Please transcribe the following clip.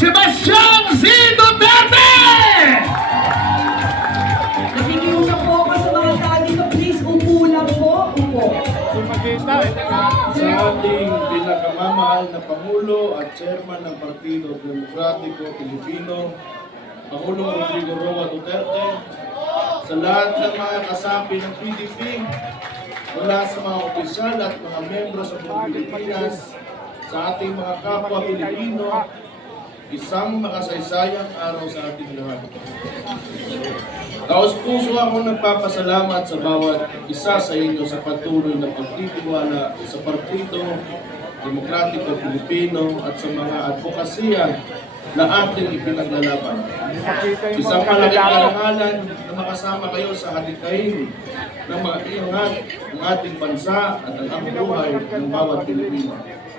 Sebastian Z. Duterte! Nakikiusap po ako sa mga tao dito, please upo lang po, upo. Sa ating pinakamamahal na Pangulo at Chairman ng Partido Demokratiko Pilipino, Pangulong Rodrigo Roa Duterte, sa lahat ng mga kasapi ng PDP, mula sa mga opisyal at mga membro sa buong Pilipinas, sa ating mga kapwa Pilipino, isang makasaysayang araw sa ating lahat. Taos-puso ako nagpapasalamat sa bawat isa sa inyo sa patuloy na pagtitiwala sa Partido Demokratiko Pilipino at sa mga advokasya na ating ipinaglalaban. Isang malaking karangalan na makasama kayo sa hadikain ng mga iangat ng ating bansa at ang buhay ng bawat Pilipino.